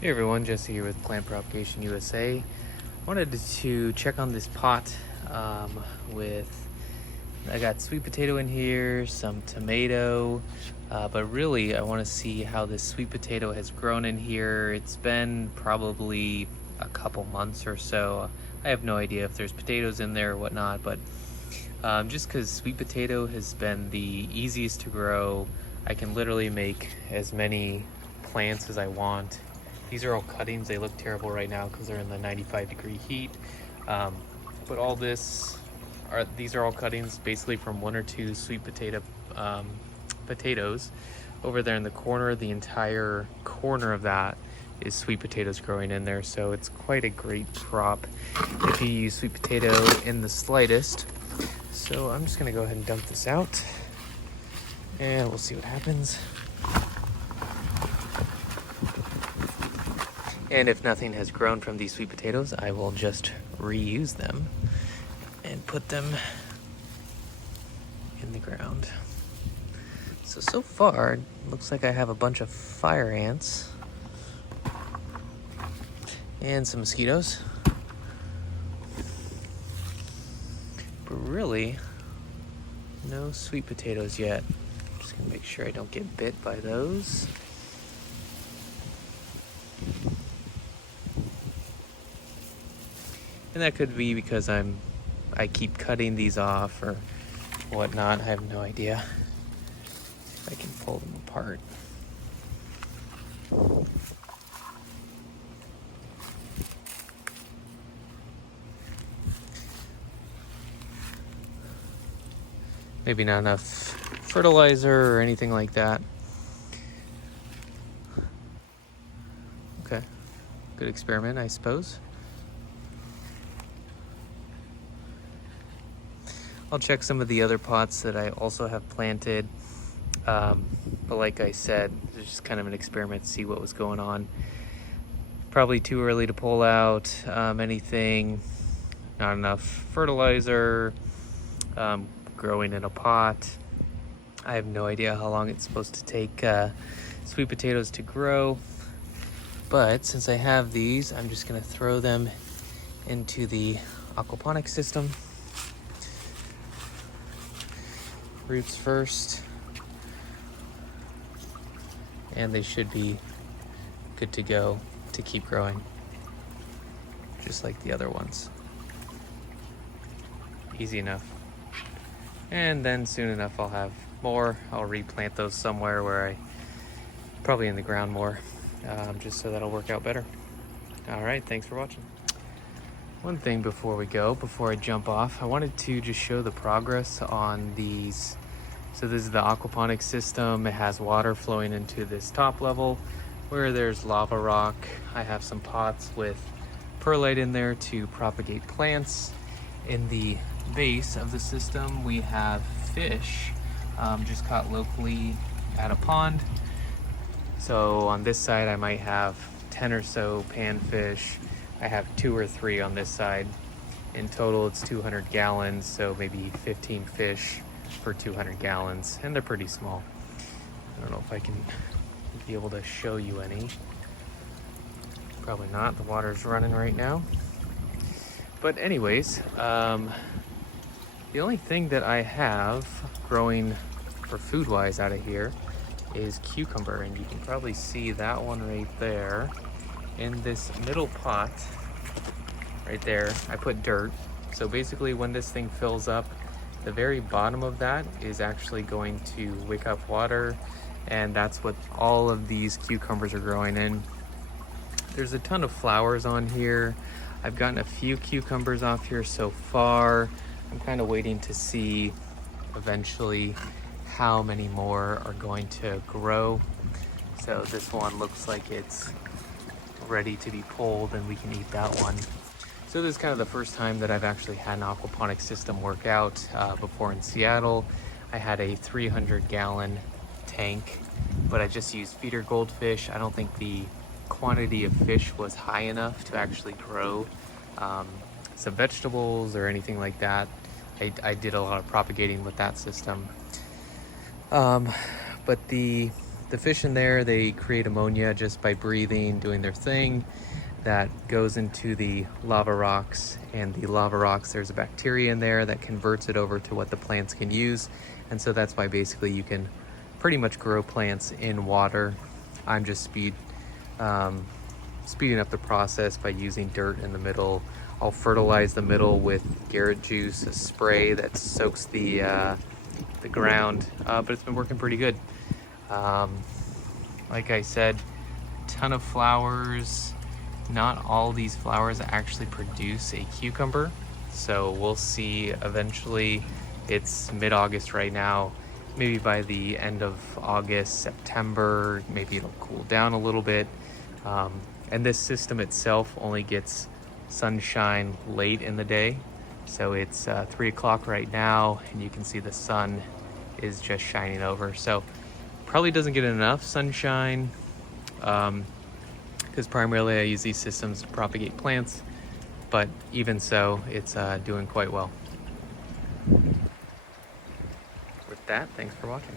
Hey everyone, Jesse here with Plant Propagation USA. Wanted to check on this pot with, I got sweet potato in here, some tomato, but really I want to see how this sweet potato has grown in here. It's been probably a couple months or so. I have no idea if there's potatoes in there or whatnot, but just because sweet potato has been the easiest to grow, I can literally make as many plants as I want. These are all cuttings. They look terrible right now because they're in the 95-degree heat. But all these are all cuttings basically from one or two sweet potato potatoes. Over there in the corner, the entire corner of that is sweet potatoes growing in there. So it's quite a great crop if you use sweet potato in the slightest. So I'm just gonna go ahead and dump this out and we'll see what happens. And if nothing has grown from these sweet potatoes, I will just reuse them and put them in the ground. So far, it looks like I have a bunch of fire ants and some mosquitoes. But really, no sweet potatoes yet. Just gonna make sure I don't get bit by those. And that could be because I keep cutting these off or whatnot. I have no idea. See if I can pull them apart. Maybe not enough fertilizer or anything like that. Okay, good experiment, I suppose. I'll check some of the other pots that I also have planted. But like I said, it's just kind of an experiment to see what was going on. Probably too early to pull out anything. Not enough fertilizer. Growing in a pot. I have no idea how long it's supposed to take sweet potatoes to grow. But since I have these, I'm just gonna throw them into the aquaponics system. Roots first, and they should be good to go to keep growing, just like the other ones. Easy enough. And then soon enough I'll have more. I'll replant those somewhere where probably in the ground more, just so that'll work out better. All right, thanks for watching. One thing before I jump off, I wanted to just show the progress on these. So this is the aquaponics system. It has water flowing into this top level where there's lava rock. I have some pots with perlite in there to propagate plants. In the base of the system, we have fish just caught locally at a pond. So on this side, I might have 10 or so panfish. I have 2 or 3 on this side. In total, it's 200 gallons, so maybe 15 fish for 200 gallons, and they're pretty small. I don't know if I can be able to show you any. Probably not, the water's running right now. But anyways, the only thing that I have growing for food-wise out of here is cucumber, and you can probably see that one right there. In this middle pot right there, I put dirt. So basically when this thing fills up, the very bottom of that is actually going to wick up water, and that's what all of these cucumbers are growing in. There's a ton of flowers on here. I've gotten a few cucumbers off here so far. I'm kind of waiting to see eventually how many more are going to grow. So this one looks like it's ready to be pulled and we can eat that one. So this is kind of the first time that I've actually had an aquaponics system work out. Before in Seattle, I had a 300-gallon tank, but I just used feeder goldfish. I don't think the quantity of fish was high enough to actually grow some vegetables or anything like that. I did a lot of propagating with that system. But the the fish in there, they create ammonia just by breathing, doing their thing. That goes into the lava rocks, and the lava rocks, there's a bacteria in there that converts it over to what the plants can use. And so that's why basically you can pretty much grow plants in water. I'm just speeding up the process by using dirt in the middle. I'll fertilize the middle with Garrett juice, a spray that soaks the ground, but it's been working pretty good. Like I said, ton of flowers. Not all these flowers actually produce a cucumber, so we'll see eventually. It's mid-August right now. Maybe by the end of August, September, maybe it'll cool down a little bit. And this system itself only gets sunshine late in the day. So it's 3 o'clock right now, and you can see the sun is just shining over. So probably doesn't get enough sunshine, because primarily I use these systems to propagate plants, but even so, it's doing quite well. With that, thanks for watching.